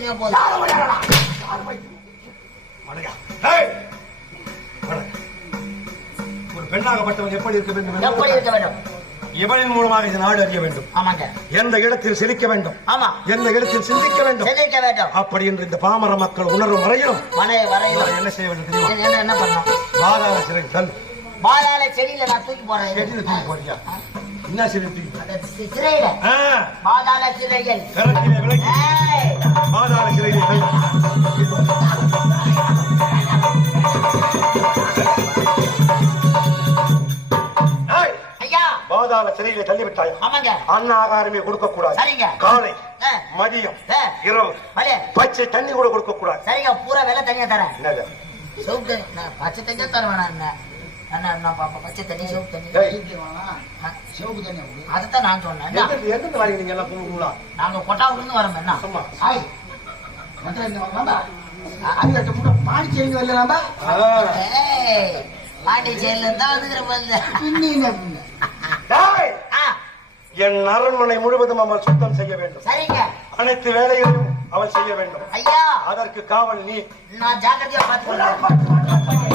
பிரச்சனையா போகுது. ஒரு பெண்ணாகப்பட்டவன் எப்படி இருக்க வேண்டும்? எப்படி இருக்க வேண்டும்? இவனின் மூலமாக இந்த நாடு அறிய வேண்டும். ஆமாங்க. எந்த இடத்தில் சிரிக்க வேண்டும், ஆமா, எந்த இடத்தில் சிந்திக்க வேண்டும், சிந்திக்க வேண்டும். அப்படி என்று இந்த பாமர மக்கள் உணர்வு வரையிலும் என்ன செய்ய வேண்டும் தெரியுமா? என்ன பண்ணணும்? பாதாள சிறை தள்ளு. பாதாள செடியில நான் தூக்கி போறேன். செடியில தூக்கி போறியா? என்ன செடி தூக்கி? சிறையில. பாதாள சிறைகள். கரத்திலே விலகி பாதாள சிறையிலே தள்ளு. பாதாள சிறையிலே தள்ளிவிட்டாய். ஆமாங்க. அன்ன ஆகாரமே கொடுக்க கூடாது. சரிங்க. காலை மதியம் இரவு பச்சை தண்ணி கூட கொடுக்க கூடாது. சரிங்க. பூரா வெள்ள தண்ணியா தரேன். என்னது சோப்பு பச்சை தண்ணியா தருவேன். என்ன பச்சை தண்ணி சோப்பு தண்ணி சோப்பு தண்ணி அதுதான் நான் சொன்னேன். எங்க வரீங்க நீங்க எல்லாம் போகுங்களா? நாங்க கொட்டாவுல இருந்து வரோம். என்ன பாண்டிச்சேரி வரல நம்ம பாண்டிச்சேரியில இருந்தா வந்துக்கிறேன். என் அரண்மனை முழுவதும் அவள் சுத்தம் செய்ய வேண்டும். சரிங்க. அனைத்து வேலைகளையும் அவள் செய்ய வேண்டும். ஐயா, அதற்கு காவல் நீ. நான் ஜாக்கிரதையா பார்த்து